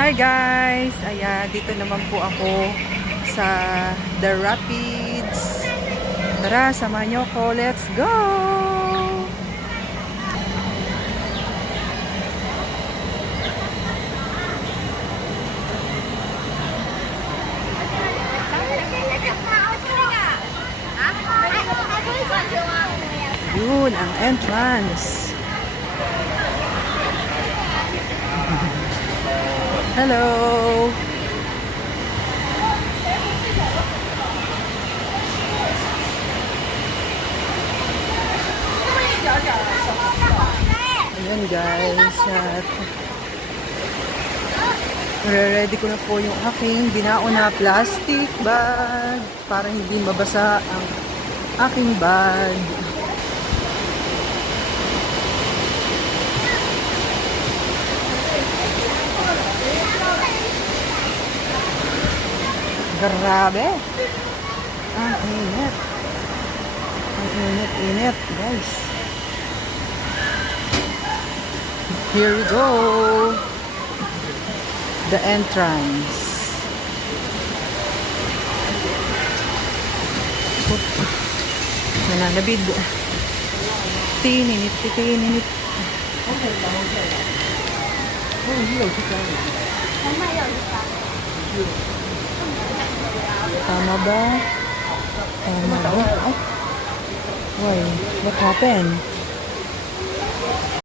Hi guys! Ayan, dito naman po ako sa The Rapids. Tara, samahan niyo ko. Let's go! Yun, ang entrance. Hello! Ayan guys, ready ko na po yung aking binaon na plastic bag para hindi mabasa ang aking bag. Grabe! Ang init! Ang init-init guys! Here we go! The entrance. Nananabid. Tininit, tininit. Tama ba? Tama ba? Ay! Why? What happened?